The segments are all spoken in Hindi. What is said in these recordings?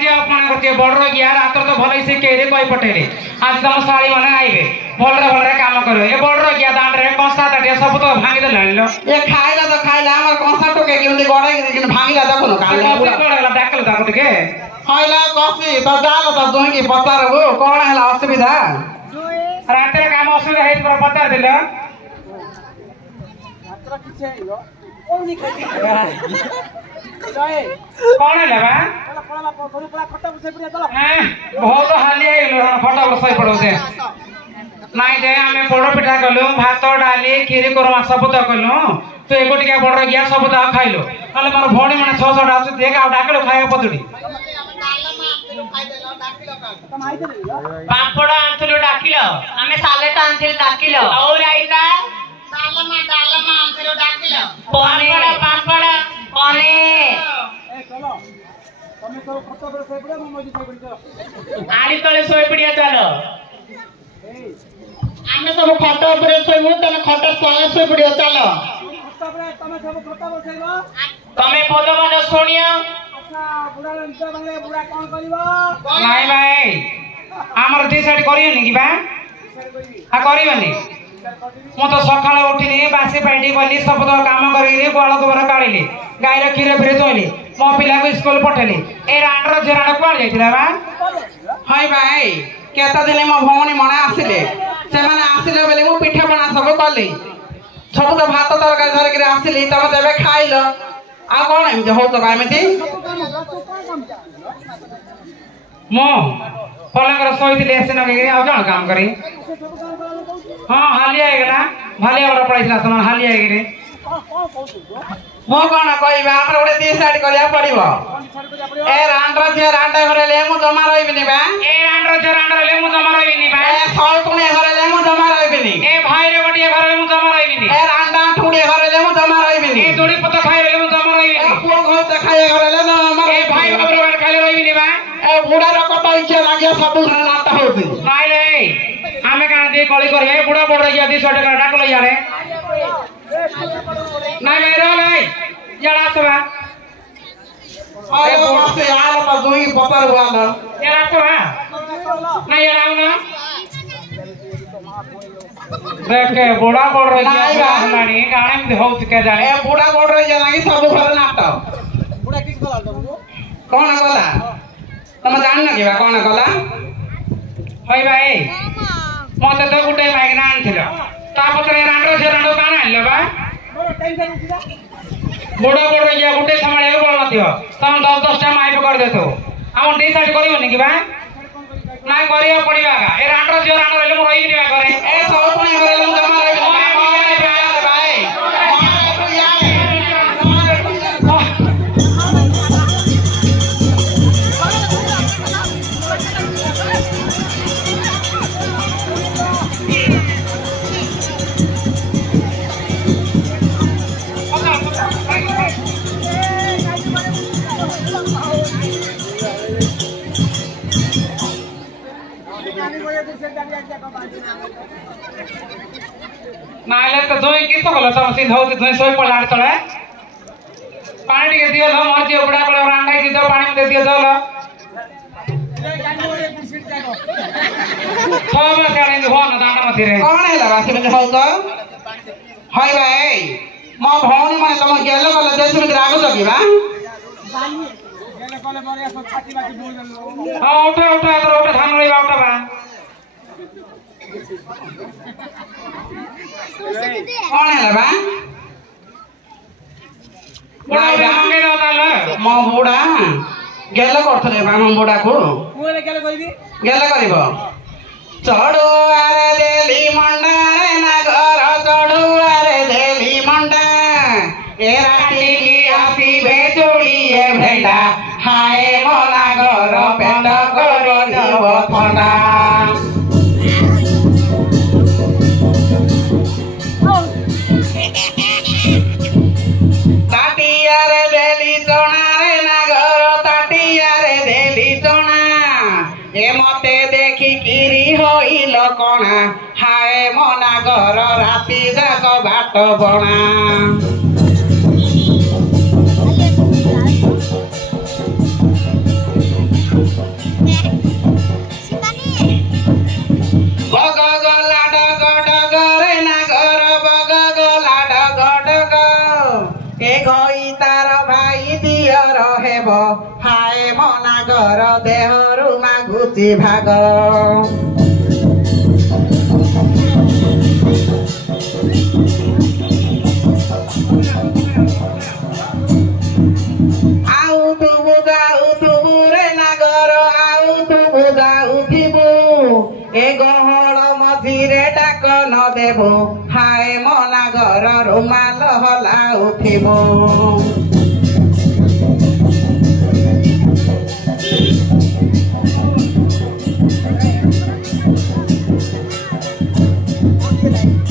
जी अपमान करते बड़ गया रात तो भल से कह कही पठेले आज तुम शाड़ी मैंने आईबे भलरे भलरे काम कर ए बड़ गया दांड रे कंसा ताटिया सब तो भांगी देलानी लो ए खाइला तो खाइला हमर कंसा टोके केमती गड़ाई कि भांगिला देखो काला डाकल ताको टिके हइला कसी तो जालो तो दुई की पतार हो कोन हला असुविधा रात रे काम असुविधा हेत पर पतार देले कौन है बा बहुत हालिया फटा बसाई पड़ो से नाई जे आमे पोड़ पिठा कलु भात डाली खीरी कोरमा सब तो कलु तो एको टिका बड़ गया सब तो खाइलो नले मोर भौणी माने 600 डाचु देख आ डाकलो खाया पतुडी पापड़ आंथलो डाकिलो आमे सालेट आंथल डाकिलो और आइता डालमा आंथलो डाकिलो पापड़ पापड़ कोने चलो तमे सब खत पर से पड़े मजी से पड़ी आड़ी तले सोई पड़िया चलो आमे सब खट ऊपर सोइबो तमे खट तले सोई पड़िया चलो खत पर तमे सब खत पर सेबो तमे पद मान सुनिया अच्छा बुढ़ा लंच बंगले बुढ़ा कोन करिवो नाई भाई हमर दी साइड करियोनी कि बा आ करियोनी मु तो सकाळ उठिली बासी पाइटी गली सब तो काम करी गोळ गोबर काढिली गाईर क्षीर फिर तोइली मो पिला को स्कूल पठेली ए रांडर झराण कोण जाइतिला बा हाय भाई केता दिने मो भौणी मने आसिले से माने आसिले बेले मु पिठा बना सब कली सब तो भात तरकारी धर के आसिली तब देबे खाइलो आ कोन एम हो तो कामेती मो पलंगर सोइतिले एसे नगे आ कोन काम करी हां हालिया हेगला भालिया बड़ पड़ाइला समान हालिया हेगरे मो कोन कहबा हमर ओडे दी साइड करिया पड़िबो ए रांडर जे रांडा घरे ले मु जमा रहिबिनी बा ए रांडर जे रांडर ले मु जमा रहिबिनी बा ए सळ टुणे घरे ले मु जमा रहिबिनी ए भाई रे बटिया घरे मु जमा रहिबिनी ए रांडा टुणे घरे ले मु जमा रहिबिनी ए जोड़ी पत्ता खाइ रे मु जमा रहिबिनी ए पुओ घर ते खाए घरे ले जमा ए भाई बाबर वाला खाले रहिबिनी बा ए बुढ़ा रो कत इच्छा लागे सब नाता होती नाइ रे आमे कान दे कली करे बुढ़ा बड़ गया 200 टका डाकलो यारे नाइ भाई रो नाइ याडा सबा अरे वास्ते आला त दुई पतर वाला याडा सबा नाइ याडा ना देखे बुढ़ा बड़ गया हलानी गाने में होत के जाने ए बुढ़ा बड़ रही जाना कि सब घर नाता बुढ़ा किस गला दबो कौन गला तुम जान न केबा कौन गला भाई भाई मते तो गुटे माइग्रेन आनथिलो तापतरे रांडो से रांडो कान आनलो बा बड़ो टेंशन उठिला बुढ़ा बड़ गया गुटे संभाळे बोल नथियो तम 10 टा माइप कर देतो हम डिसाइड करिवनी कि बा ना करियो पड़िबा ए रांडो से रांडो ले मु रही दिबा करे ए सब पुणे घरे ले जमा रही नाले तो जोई किस तो गलो तम सिन होत जोई सोई पलाड़ तळे पानी के दियो लो मर दियो बुढ़ा बड़ा रांडा की दो पानी दे दियो दो लो सब काने हो न दांडा मथि रे कौन है लगा से हो तो हाय भाई मो भौणी माने तुम गेलो गले देश में रागो जगिबा गेले कले बरे सब छाती बाकी बोल देलो हां उठो उठो अदर उठो धान रही बाउटा बा कौन है लगा बुढ़ा मांगे होता लो मो बुढ़ा गेलो करथले बा मो बुढ़ा को मुले गेले करबी गेलो करिवो चढ़ो आरे देली मंडा रे नगर चढ़ो आरे देली मंडा ए राती की आसी बेचोड़ी ए भेंडा हाय मोला घर पेट करी दियो थंडा ताटियारे देली चोणा रे नगर ताटियारे देली चोणा ए मते देखी किरी होइल कणा हाय मोना घर राती जाक बाट बणा ହାଏ ମୋ ନାଗର ଦେହରୁ ମାଗୁଛି ଭାଗ ଯାଉଥିବୁ ରେ ନାଗର ଆଉଥିବୁ ଯାଉଥିବୁ ଏ ଗହଳ ମଝିରେ ଡାକ ନ ଦେବୁ ହାଏ ମୋ ନାଗର ରୁମାଲ ହଲାଉଥିବୁ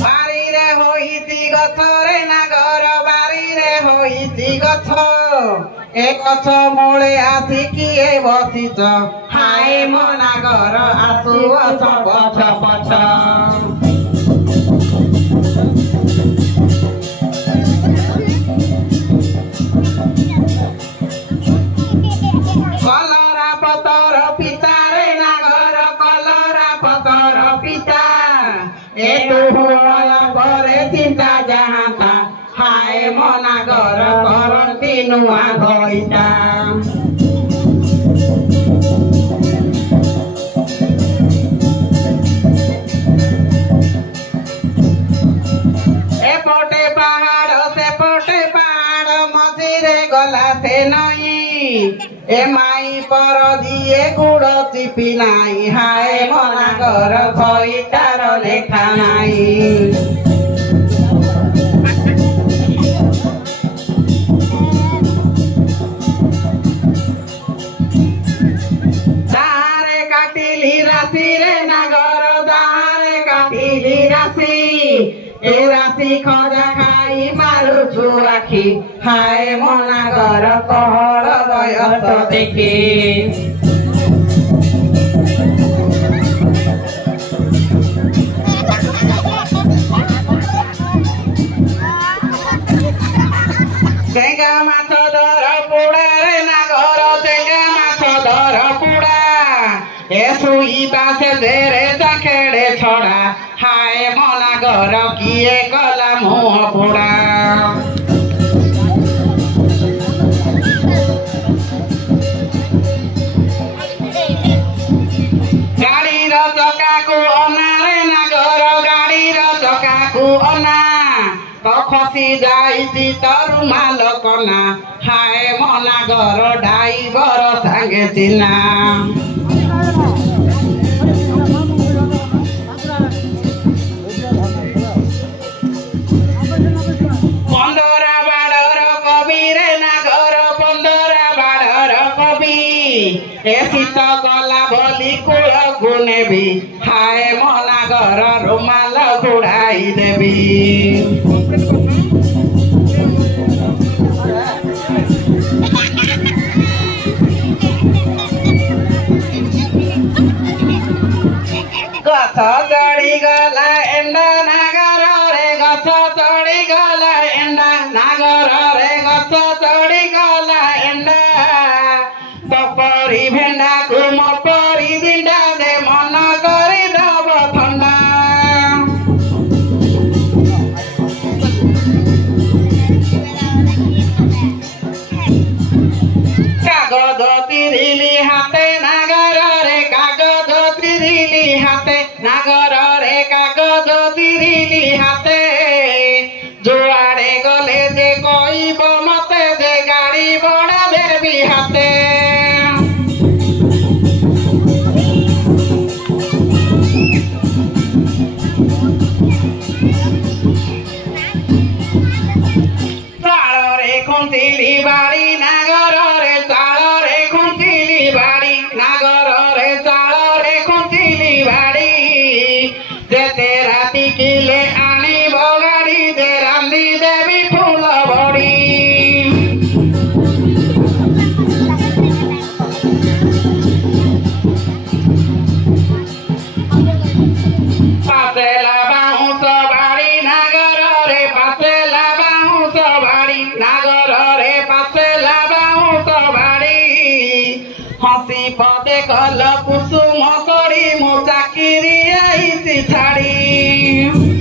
ବାରିରେ ହୋଇଛି ଗଛରେ ନାଗର ବାରିରେ ହୋଇଛି ଗଛ ଏ ଗଛ ମୂଳେ ଆସି କିଏ ବସିଛ ହାଏ ମୋ ନାଗର ଆସୁଅଛ ପଛ ପଛ କଲରା ପତର ପିତାରେ ନାଗର କଲରା ପତର ପିତା ଏ ତୁହଳ ପରେ ଚିନ୍ତା ଯାହାନ୍ତା ହାଏ ମୋ ନାଗର କରନ୍ତି ନୂଆ ଘଇତା ଏପଟେ ପାହାଡ଼ ସେପଟେ ପାହାଡ଼ ମଝିରେ ଗଲା ସେ ନଈ ଏ ମାଇ ପର ଯିଏ ଗୁଡ଼ ଚିପି ନାଇଁ ହାଏ ମୋ ନାଗର ଘଇତାର ଲେଖା ନାଇଁ ରାଶିରେ ନାଗର ଦାରେ କାଟିଲି ରାଶି ଏ ରାଶି ଖଜା ଖାଇ ମାରୁଛୁ ଆଖି ହାଏ ମୋ ନାଗର କହଳ ବୟସ ଦେଖି ଚେଙ୍ଗା ମାଛ ଦର ପୋଡ଼ାରେ ନାଗର ଚେଙ୍ଗା ମାଛ ଦର ପୋଡ଼ା ଏ ଶୋଇବା ସେ ଦେରେ ଚାଖେଡ଼େ ଛଡ଼ା ହାଏ ମୋ ନାଗର କିଏ କଲା ମୁହଁ ପୋଡ଼ା ଗାଡ଼ିର ଚକାକୁ ଅନାରେ ନାଗର ଗାଡ଼ିର ଚକାକୁ ଅନା ତ ଖସି ଯାଇଛି ତରୁ ମାଲ କନା ହାଏ ମୋ ନାଗର ଡ୍ରାଇଭର ସାଙ୍ଗେ ଚିହ୍ନା ପନ୍ଦରା ବାଡ଼ର କବିରେ ନାଗର ପନ୍ଦରା ବାଡ଼ର କବି ଏ ଶୀତ ଗଲା ବୋଲି କୂଳକୁ ନେବି ହାଏ ମୋ ନାଗର ରୁମାଲ ଘୋଡ଼ାଇ ଦେବି ଗଛ ଚଢ଼ିଗଲା ଏଣ୍ଡା ନାଗରରେ ଗଛ ଚଢ଼ିଗଲା ଏଣ୍ଡା ନାଗରରେ ଗଛ ଚଢ଼ିଗଲା ଏଣ୍ଡା ତପରି ଭେଣ୍ଡାକୁ ମପରି ଦିଣ୍ଡା ଦେ ମନ କରିଦବ ଥଣ୍ଡା କାଗଜ ତିରିଲି ହାତେ ନାଗରରେ କାଗଜ ତିରିଲି ହାତେ ନାଗରରେ କାଗଜ ତିରିଲି ହାତେ ଯୁଆଡ଼େ ଗଲେ ଯେ କହିବ ମତେ ଯେ ଗାଡ଼ି ଭଡ଼ା ଦେବି ହାତେ ଚାଳରେ ଖୁଞ୍ଚିଲି ବାଡ଼ି ନାଗରରେ ଚାଳରେ ଖୁଞ୍ଚିଲି ବାଡ଼ି ନାଗରରେ ଚାଳରେ ଖୁଞ୍ଚିଲି ବାଡ଼ି ଯେତେ ରାତି କିଲେ ଆଣିବ ଗାଡ଼ି ଯେ ରାନ୍ଧି ଦେବି ଫୁଲ ବଡ଼ି ପାଚେଲା ବାଉଁଶ ବାଡ଼ି ନାଗରରେ ପାଚେଲା ବାଉଁଶ ବାଡ଼ି ନାଗରରେ ପାଚେଲା ବାଉଁଶ ବାଡ଼ି ହସି ପଦେ କଲ କୁସୁମ କରି ମୁଁ ଚାକିରି ଆଇଛି ଛାଡ଼ି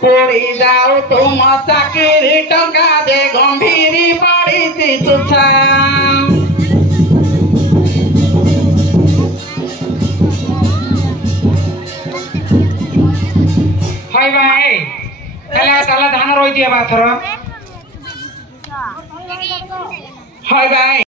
ପୋଡ଼ି ଯାଉ ତୁମ ଚାକିରି ଟଙ୍କା ଦେ ଗମ୍ଭୀରି ପଡ଼ିଛି ତୁଚ୍ଛା হয় ভাই তাহলে তাহলে ধান রই দিয়ে বাথর হয় ভাই